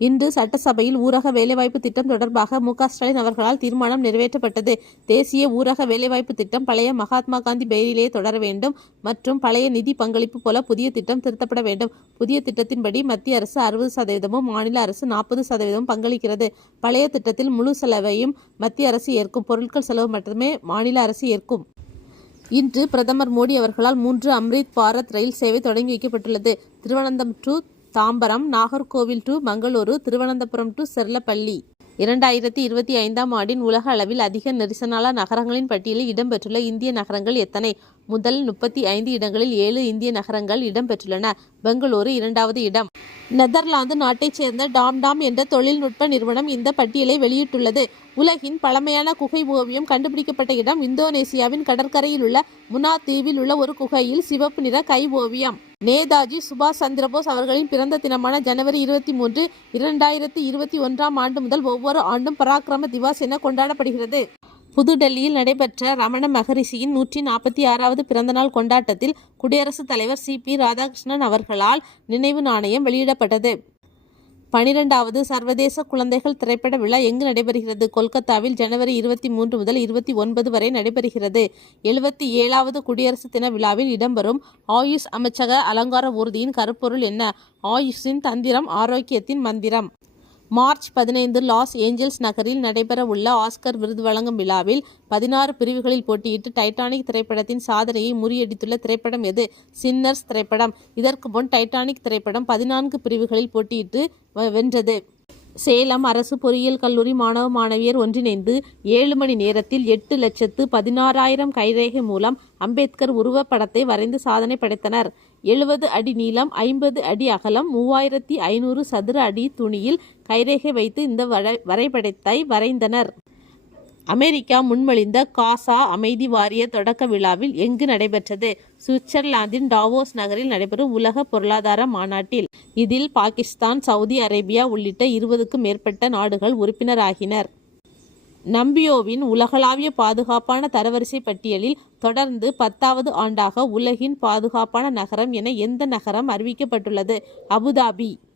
இன்று சட்டசபையில் ஊரக வேலைவாய்ப்பு திட்டம் தொடர்பாக மு.க. ஸ்டாலின் அவர்களால் தீர்மானம் நிறைவேற்றப்பட்டது. தேசிய ஊரக வேலைவாய்ப்பு திட்டம் பழைய மகாத்மா காந்தி பெயரிலேயே தொடர வேண்டும் மற்றும் பழைய நிதி பங்களிப்பு போல புதிய திட்டம் திருத்தப்பட வேண்டும். புதிய திட்டத்தின்படி மத்திய அரசு 60%, மாநில அரசு 40% பங்களிக்கிறது. பழைய திட்டத்தில் முழு செலவையும் மத்திய அரசு ஏற்கும், பொருட்கள் செலவு மட்டுமே மாநில அரசு ஏற்கும். இன்று பிரதமர் மோடி அவர்களால் 3 அம்ரித் பாரத் ரயில் சேவை தொடங்கி வைக்கப்பட்டுள்ளது. Thiruvananthapuram to Tambaram, Nagercoil to Mangaluru, Thiruvananthapuram to Cherlapalli. 2025ஆம் ஆண்டின் உலக அளவில் அதிக நெரிசலான நகரங்களின் பட்டியலில் இடம்பெற்றுள்ள இந்திய நகரங்கள் எத்தனை? முதல் 35 இடங்களில் 7 இந்திய நகரங்கள் இடம்பெற்றுள்ளன. பெங்களூரு 2வது இடம். நெதர்லாந்து நாட்டைச் சேர்ந்த டாம் என்ற தொழில்நுட்ப நிறுவனம் இந்த பட்டியலை வெளியிட்டுள்ளது. உலகின் பழமையான குகை ஓவியம் கண்டுபிடிக்கப்பட்ட இடம் இந்தோனேசியாவின் கடற்கரையில் உள்ள முனா தீவில் உள்ள ஒரு குகையில் சிவப்பு நிற கை ஓவியம். நேதாஜி சுபாஷ் சந்திரபோஸ் அவர்களின் பிறந்த தினமான ஜனவரி 23, 2021ஆம் ஆண்டு முதல் ஒவ்வொரு ஆண்டும் பராக்கிரம திவாஸ் என கொண்டாடப்படுகிறது. புதுடெல்லியில் நடைபெற்ற ரமண மகரிஷியின் 146வது பிறந்தநாள் கொண்டாட்டத்தில் குடியரசுத் தலைவர் சி.பி. ராதாகிருஷ்ணன் அவர்களால் நினைவு நாணயம் வெளியிடப்பட்டது. 12வது சர்வதேச குழந்தைகள் திரைப்பட விழா எங்கு நடைபெறுகிறது? கொல்கத்தாவில் ஜனவரி 23 முதல் 29 வரை நடைபெறுகிறது. 77வது குடியரசு தின விழாவில் இடம்பெறும் ஆயுஷ் அமைச்சக அலங்கார ஊர்தியின் கருப்பொருள் என்ன? ஆயுஷின் தந்திரம், ஆரோக்கியத்தின் மந்திரம். மார்ச் 15 லாஸ் ஏஞ்சல்ஸ் நகரில் நடைபெறவுள்ள ஆஸ்கர் விருது வழங்கும் விழாவில் 16 பிரிவுகளில் போட்டியிட்டு டைட்டானிக் திரைப்படத்தின் சாதனையை முறியடித்துள்ள திரைப்படம் எது? சின்னர்ஸ் திரைப்படம். இதற்கு முன் டைட்டானிக் திரைப்படம் 14 பிரிவுகளில் போட்டியிட்டு வென்றது. சேலம் அரசு பொறியியல் கல்லூரி மாணவ மாணவியர் ஒன்றிணைந்து 7 மணி நேரத்தில் 8,16,000 கைரேகை மூலம் அம்பேத்கர் உருவப்படத்தை வரைந்து சாதனை படைத்தனர். 70 அடி நீளம், 50 அடி அகலம், 3500 சதுர அடி துணியில் கைரேகை வைத்து இந்த வரைபடத்தை வரைந்தனர். அமெரிக்கா முன்மொழிந்த காசா அமைதி வாரிய தொடக்க விழாவில் எங்கு நடைபெற்றது? சுவிட்சர்லாந்தின் டாவோஸ் நகரில் நடைபெறும் உலக பொருளாதார மாநாட்டில். இதில் பாகிஸ்தான், சவுதி அரேபியா உள்ளிட்ட 20க்கும் மேற்பட்ட நாடுகள் உறுப்பினராகினர். நம்பியோவின் உலகளாவிய பாதுகாப்பான தரவரிசை பட்டியலில் தொடர்ந்து 10வது ஆண்டாக உலகின் பாதுகாப்பான நகரம் என எந்த நகரம் அறிவிக்கப்பட்டுள்ளது? அபுதாபி.